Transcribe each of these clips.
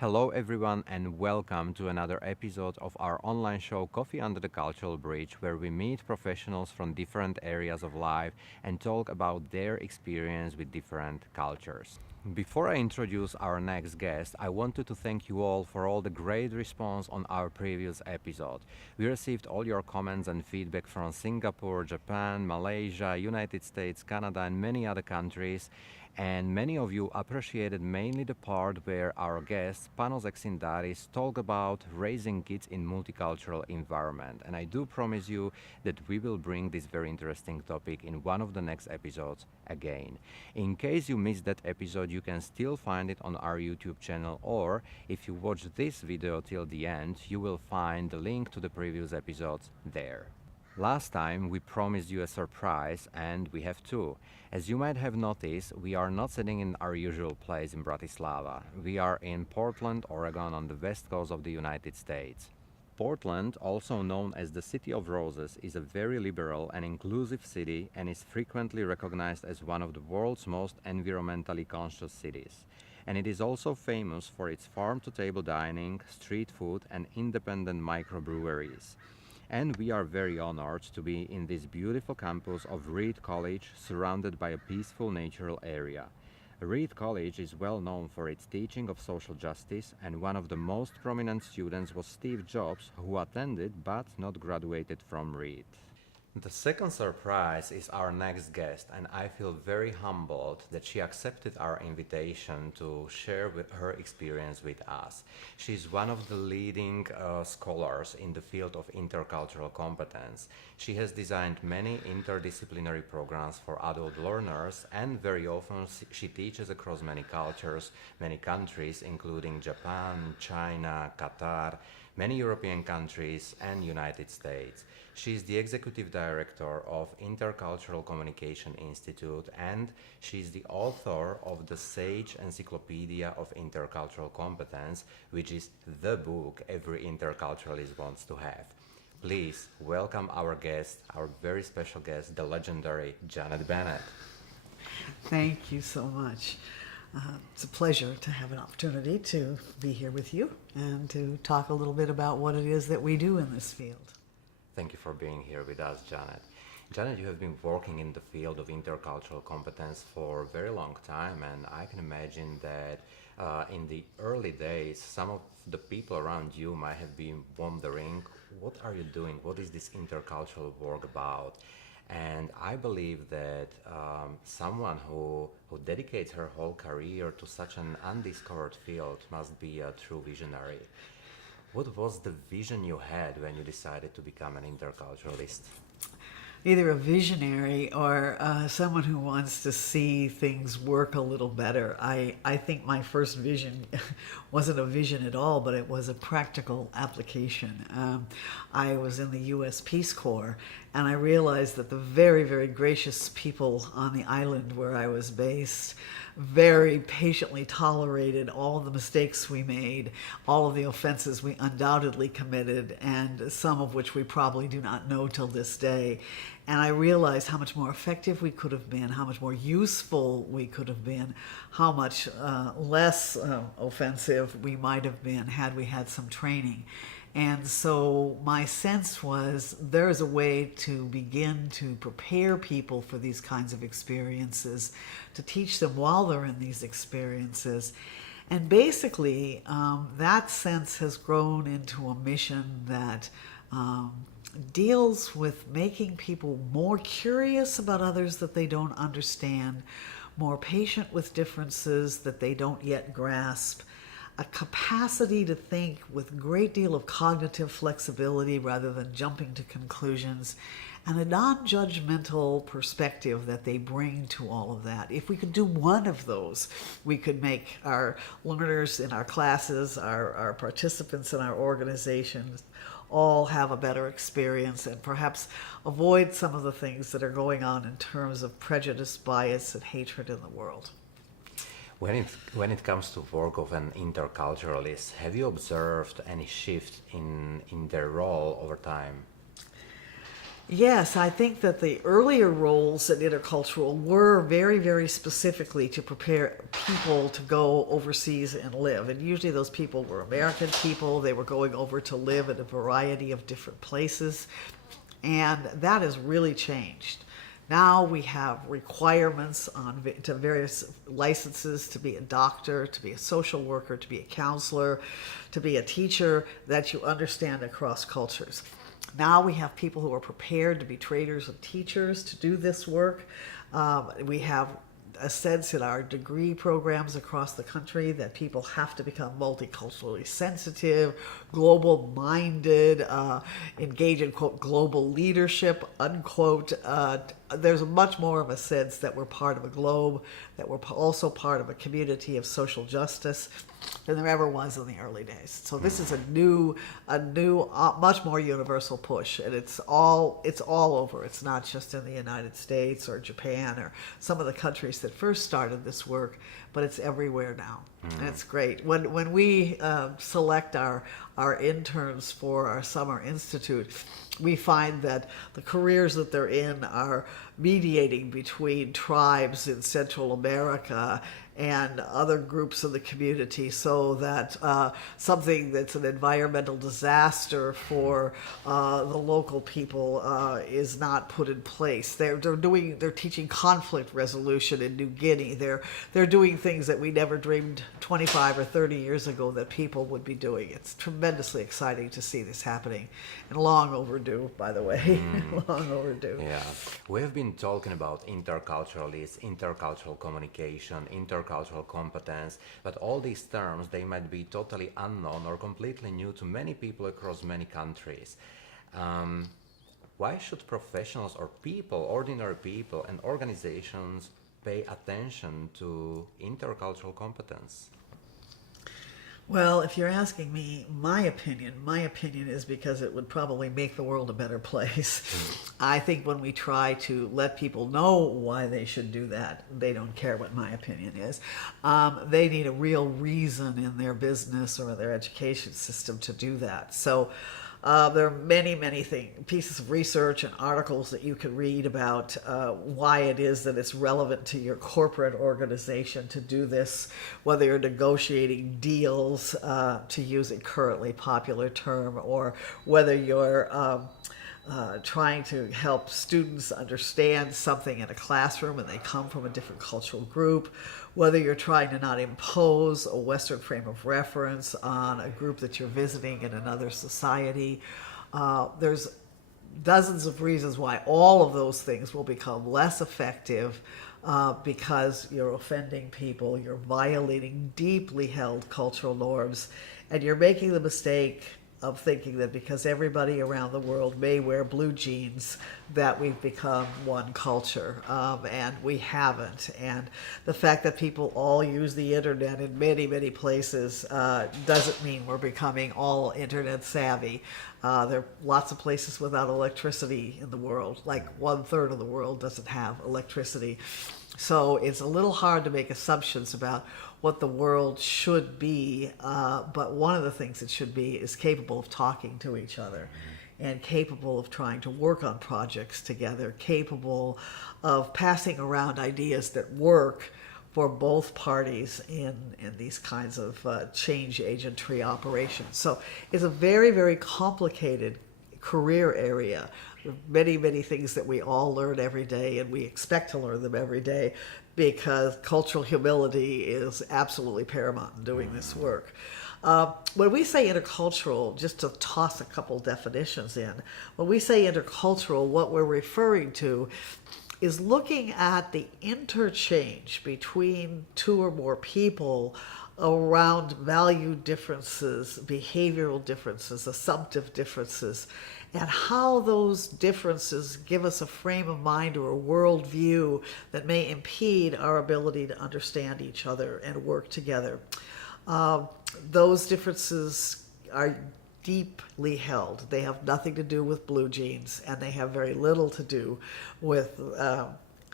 Hello, everyone, and welcome to another episode of our online show Coffee Under the Cultural Bridge, where we meet professionals from different areas of life and talk about their experience with different cultures. Before I introduce our next guest, I wanted to thank you all for all the great response on our previous episode. We received all your comments and feedback from Singapore, Japan, Malaysia, United States, Canada, and many other countries. And many of you appreciated mainly the part where our guest, Panos Exindaris, talked about raising kids in multicultural environment. And I do promise you that we will bring this very interesting topic in one of the next episodes again. In case you missed that episode, you can still find it on our YouTube channel, or if you watch this video till the end, you will find the link to the previous episodes there. Last time we promised you a surprise, and we have two. As you might have noticed, we are not sitting in our usual place in Bratislava. We are in Portland, Oregon, on the west coast of the United States. Portland, also known as the City of Roses, is a very liberal and inclusive city and is frequently recognized as one of the world's most environmentally conscious cities. And it is also famous for its farm-to-table dining, street food, and independent microbreweries. And we are very honored to be in this beautiful campus of Reed College, surrounded by a peaceful natural area. Reed College is well known for its teaching of social justice, and one of the most prominent students was Steve Jobs, who attended but not graduated from Reed. The second surprise is our next guest, and I feel very humbled that she accepted our invitation to share with her experience with us. She's one of the leading scholars in the field of intercultural competence. She has designed many interdisciplinary programs for adult learners, and very often she teaches across many cultures, many countries, including Japan, China, Qatar, many European countries, and United States. She is the executive director of Intercultural Communication Institute, and she is the author of the Sage Encyclopedia of Intercultural Competence, which is the book every interculturalist wants to have. Please welcome our guest, our very special guest, the legendary Janet Bennett. Thank you so much. It's a pleasure to have an opportunity to be here with you and to talk a little bit about what it is that we do in this field. Thank you for being here with us, Janet. Janet, you have been working in the field of intercultural competence for a very long time, and I can imagine that in the early days, some of the people around you might have been wondering, what are you doing? What is this intercultural work about? And I believe that someone who dedicates her whole career to such an undiscovered field must be a true visionary. What was the vision you had when you decided to become an interculturalist? Either a visionary or someone who wants to see things work a little better. I think my first vision wasn't a vision at all, but it was a practical application. I was in the U.S. Peace Corps, and I realized that the very, very gracious people on the island where I was based very patiently tolerated all of the mistakes we made, all of the offenses we undoubtedly committed, and some of which we probably do not know till this day. And I realized how much more effective we could have been, how much more useful we could have been, how much less offensive we might have been had we had some training. And so my sense was there is a way to begin to prepare people for these kinds of experiences, to teach them while they're in these experiences. And basically, that sense has grown into a mission that deals with making people more curious about others that they don't understand, more patient with differences that they don't yet grasp, a capacity to think with a great deal of cognitive flexibility rather than jumping to conclusions, and a non-judgmental perspective that they bring to all of that. If we could do one of those, we could make our learners in our classes, our participants in our organizations, all have a better experience and perhaps avoid some of the things that are going on in terms of prejudice, bias, and hatred in the world. When it comes to work of an interculturalist, have you observed any shift in their role over time? Yes, I think that the earlier roles in intercultural were very, very specifically to prepare people to go overseas and live. And usually those people were American people. They were going over to live in a variety of different places. And that has really changed. Now we have requirements to various licenses to be a doctor, to be a social worker, to be a counselor, to be a teacher, that you understand across cultures. Now we have people who are prepared to be trainers and teachers to do this work. We have a sense in our degree programs across the country that people have to become multiculturally sensitive, global minded, engage in, quote, global leadership, unquote. There's much more of a sense that we're part of a globe, that we're also part of a community of social justice than there ever was in the early days. So this is a new, much more universal push, and it's all over. It's not just in the United States or Japan or some of the countries that first started this work, but it's everywhere now, and it's great. When we select our interns for our summer institute, we find that the careers that they're in are mediating between tribes in Central America and other groups of the community, so that something that's an environmental disaster for the local people is not put in place. They're teaching conflict resolution in New Guinea. They're doing things that we never dreamed 25 or 30 years ago that people would be doing. It's tremendously exciting to see this happening, and long overdue, by the way. Long overdue. Yeah, we have been talking about interculturalists, intercultural communication, intercultural competence, but all these terms, they might be totally unknown or completely new to many people across many countries. Why should professionals or people, ordinary people and organizations pay attention to intercultural competence? Well, if you're asking me my opinion is because it would probably make the world a better place. I think when we try to let people know why they should do that, they don't care what my opinion is. They need a real reason in their business or their education system to do that. So there are many, many pieces of research and articles that you can read about why it is that it's relevant to your corporate organization to do this, whether you're negotiating deals, to use a currently popular term, or whether you're trying to help students understand something in a classroom and they come from a different cultural group, whether you're trying to not impose a Western frame of reference on a group that you're visiting in another society. There's dozens of reasons why all of those things will become less effective because you're offending people, you're violating deeply held cultural norms, and you're making the mistake of thinking that because everybody around the world may wear blue jeans, that we've become one culture, and we haven't. And the fact that people all use the internet in many, many places doesn't mean we're becoming all internet savvy. There are lots of places without electricity in the world, like 1/3 of the world doesn't have electricity. So it's a little hard to make assumptions about what the world should be, but one of the things it should be is capable of talking to each other and capable of trying to work on projects together, capable of passing around ideas that work for both parties in these kinds of change agentry operations. So it's a very, very complicated career area. Many, many things that we all learn every day, and we expect to learn them every day, because cultural humility is absolutely paramount in doing this work. When we say intercultural, just to toss a couple definitions in, when we say intercultural, what we're referring to is looking at the interchange between two or more people around value differences, behavioral differences, assumptive differences, and how those differences give us a frame of mind or a worldview that may impede our ability to understand each other and work together. Those differences are deeply held. They have nothing to do with blue jeans, and they have very little to do with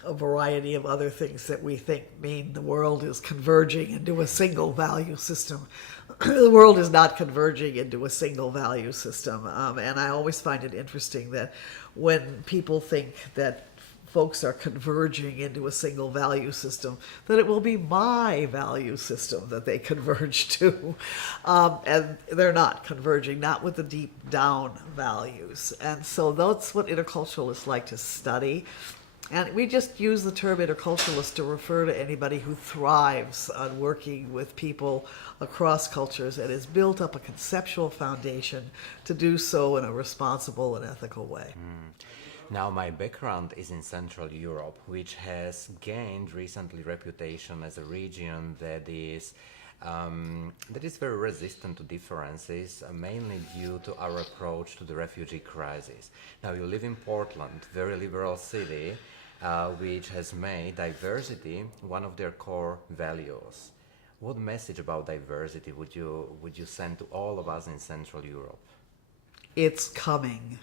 a variety of other things that we think mean the world is converging into a single value system. The world is not converging into a single value system. And I always find it interesting that when people think that folks are converging into a single value system, that it will be my value system that they converge to. And they're not converging, not with the deep down values. And so that's what interculturalists like to study. And we just use the term interculturalist to refer to anybody who thrives on working with people across cultures and has built up a conceptual foundation to do so in a responsible and ethical way. Now, my background is in Central Europe, which has gained recently reputation as a region that is very resistant to differences, mainly due to our approach to the refugee crisis. Now, you live in Portland, very liberal city, which has made diversity one of their core values. What message about diversity would you send to all of us in Central Europe? It's coming.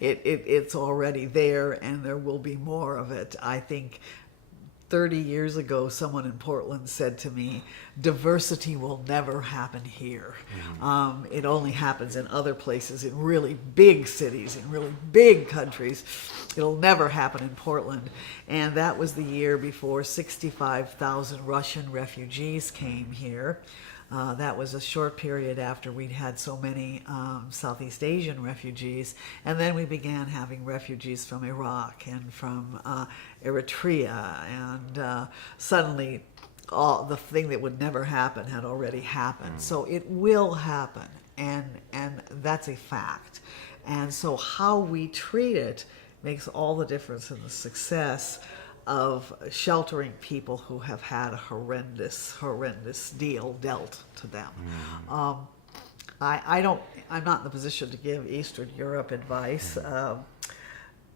It's already there, and there will be more of it. I think 30 years ago, someone in Portland said to me, diversity will never happen here. It only happens in other places, in really big cities, in really big countries. It'll never happen in Portland. And that was the year before 65,000 Russian refugees came here. That was a short period after we'd had so many Southeast Asian refugees. And then we began having refugees from Iraq and from Eritrea. And suddenly, the thing that would never happen had already happened. So it will happen. And that's a fact. And so how we treat it makes all the difference in the success of sheltering people who have had a horrendous deal dealt to them. I'm not in the position to give Eastern Europe advice,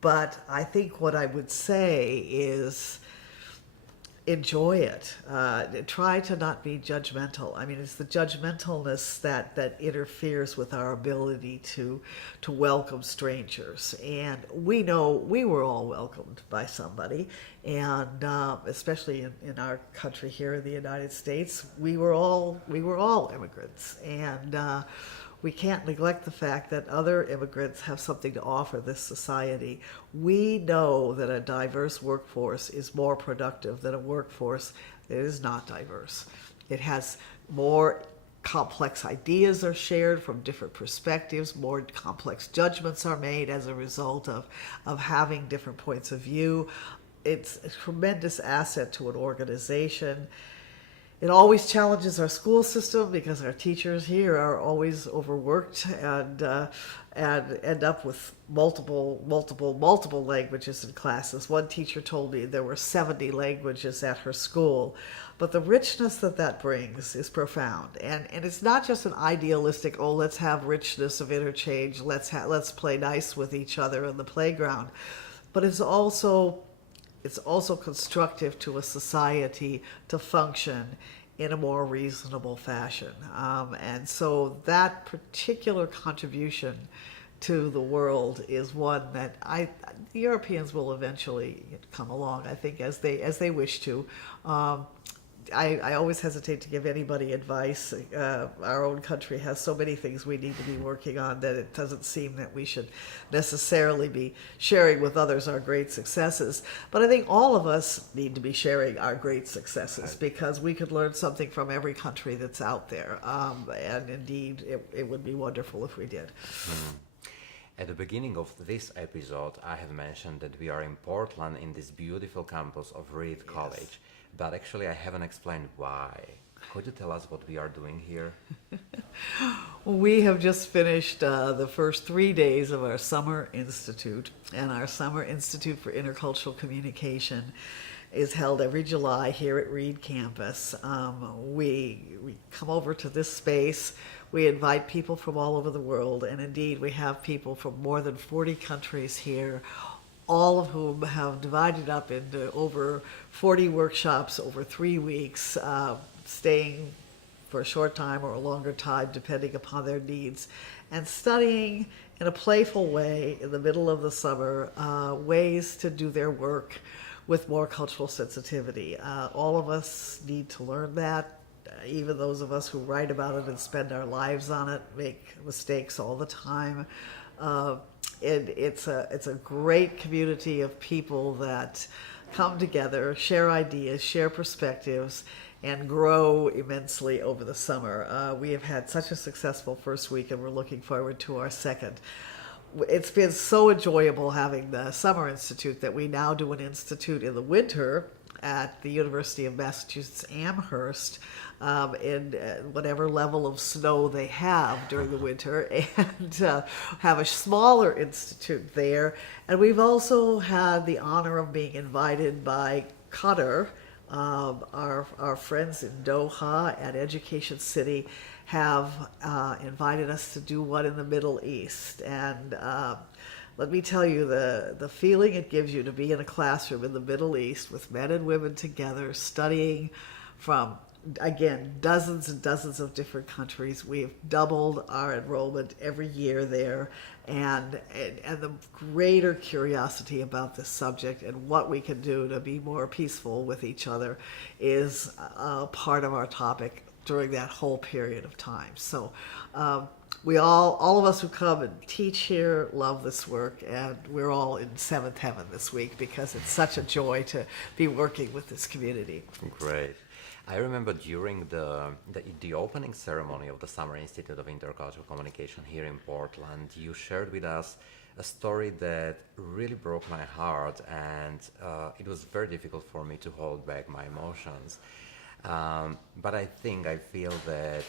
but I think what I would say is enjoy it. Try to not be judgmental. I mean, it's the judgmentalness that interferes with our ability to welcome strangers. And we know we were all welcomed by somebody, and especially in our country here in the United States, we were all immigrants, and we can't neglect the fact that other immigrants have something to offer this society. We know that a diverse workforce is more productive than a workforce that is not diverse. It has more complex ideas are shared from different perspectives, more complex judgments are made as a result of having different points of view. It's a tremendous asset to an organization. It always challenges our school system because our teachers here are always overworked and end up with multiple languages in classes. One teacher told me there were 70 languages at her school, but the richness that brings is profound. And it's not just an idealistic, let's have richness of interchange, let's play nice with each other in the playground, but it's also constructive to a society to function in a more reasonable fashion. And so that particular contribution to the world is one that the Europeans will eventually come along, I think, as they wish to. I always hesitate to give anybody advice. Our own country has so many things we need to be working on that it doesn't seem that we should necessarily be sharing with others our great successes. But I think all of us need to be sharing our great successes because we could learn something from every country that's out there. And indeed, it would be wonderful if we did. At the beginning of this episode, I have mentioned that we are in Portland in this beautiful campus of Reed College. But actually, I haven't explained why. Could you tell us what we are doing here? We have just finished the first 3 days of our Summer Institute, and our Summer Institute for Intercultural Communication is held every July here at Reed campus. We come over to this space. We invite people from all over the world, and indeed we have people from more than 40 countries here, all of whom have divided up into over 40 workshops over 3 weeks, staying for a short time or a longer time, depending upon their needs, and studying in a playful way in the middle of the summer ways to do their work with more cultural sensitivity. All of us need to learn that. Even those of us who write about it and spend our lives on it make mistakes all the time. It's a great community of people that come together, share ideas, share perspectives, and grow immensely over the summer. We have had such a successful first week, and we're looking forward to our second. It's been so enjoyable having the Summer Institute that we now do an institute in the winter at the University of Massachusetts Amherst in whatever level of snow they have during the winter, and have a smaller institute there. And we've also had the honor of being invited by Qatar. Our friends in Doha and Education City have invited us to do one in the Middle East. And let me tell you, the feeling it gives you to be in a classroom in the Middle East with men and women together studying from, again, dozens and dozens of different countries. We've doubled our enrollment every year there, and the greater curiosity about this subject and what we can do to be more peaceful with each other is part of our topic during that whole period of time. So we all of us who come and teach here love this work, and we're all in seventh heaven this week because it's such a joy to be working with this community. Great. I remember during the opening ceremony of the Summer Institute of Intercultural Communication here in Portland, you shared with us a story that really broke my heart, and it was very difficult for me to hold back my emotions. But I feel that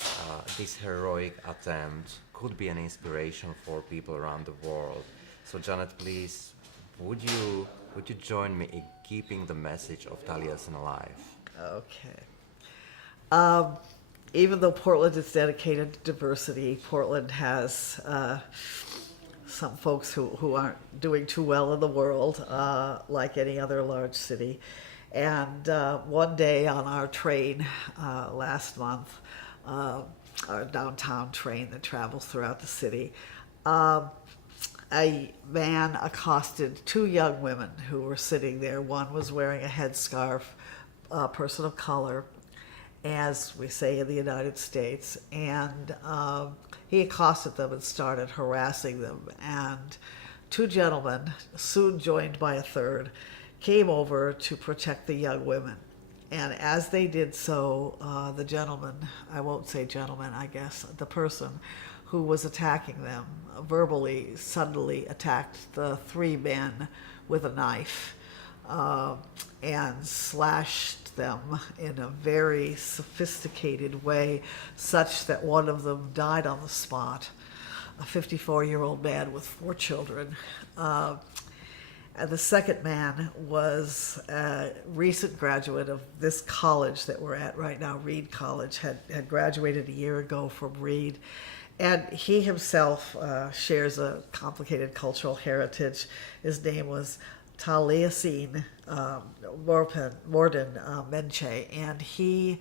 this heroic attempt could be an inspiration for people around the world. So Janet, please, would you join me in keeping the message of Taliesin alive? Okay. Even though Portland is dedicated to diversity, Portland has some folks who aren't doing too well in the world, like any other large city. And one day on our train last month, our downtown train that travels throughout the city, a man accosted two young women who were sitting there. One was wearing a headscarf, person of color, as we say in the United States, and he accosted them and started harassing them. And two gentlemen, soon joined by a third, came over to protect the young women. And as they did so, the gentleman, I won't say gentleman, I guess, the person who was attacking them verbally suddenly attacked the three men with a knife and slashed them in a very sophisticated way, such that one of them died on the spot, a 54-year-old man with 4 children. And the second man was a recent graduate of this college that we're at right now, Reed College, had graduated a year ago from Reed. And he himself shares a complicated cultural heritage. His name was Taliesin Morden Menche, and he,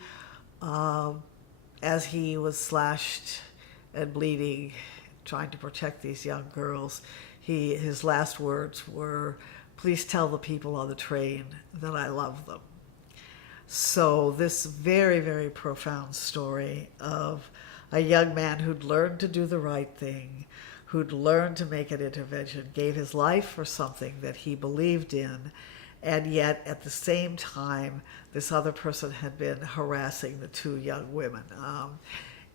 as he was slashed and bleeding, trying to protect these young girls, his last words were, "Please tell the people on the train that I love them." So this very, very profound story of a young man who'd learned to do the right thing, who'd learned to make an intervention, gave his life for something that he believed in, and yet at the same time, this other person had been harassing the two young women.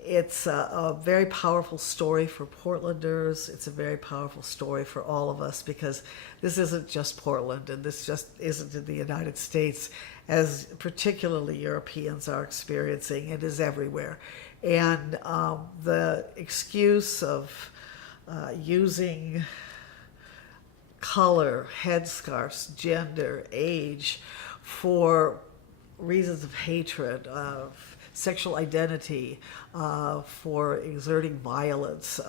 It's a very powerful story for Portlanders. It's a very powerful story for all of us, because this isn't just Portland, and this just isn't in the United States, as particularly Europeans are experiencing. It is everywhere. And the excuse of using color, headscarves, gender, age for reasons of hatred, of sexual identity, for exerting violence,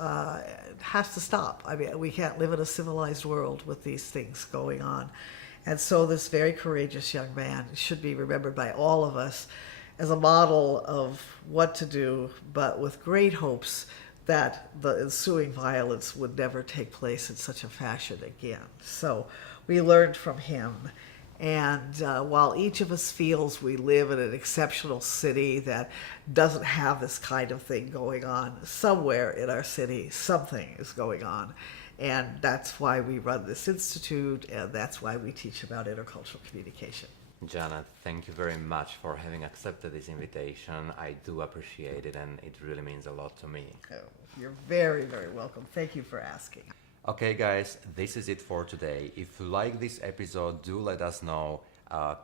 has to stop. I mean, we can't live in a civilized world with these things going on. And so this very courageous young man should be remembered by all of us as a model of what to do, but with great hopes that the ensuing violence would never take place in such a fashion again. So we learned from him. And while each of us feels we live in an exceptional city that doesn't have this kind of thing going on, somewhere in our city, something is going on. And that's why we run this institute, and that's why we teach about intercultural communication. Janet, thank you very much for having accepted this invitation. I do appreciate it, and it really means a lot to me. Oh, you're very, very welcome. Thank you for asking. Okay, guys, this is it for today. If you like this episode, do let us know.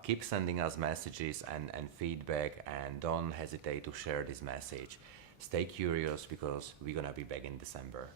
Keep sending us messages and feedback, and don't hesitate to share this message. Stay curious because we're gonna be back in December.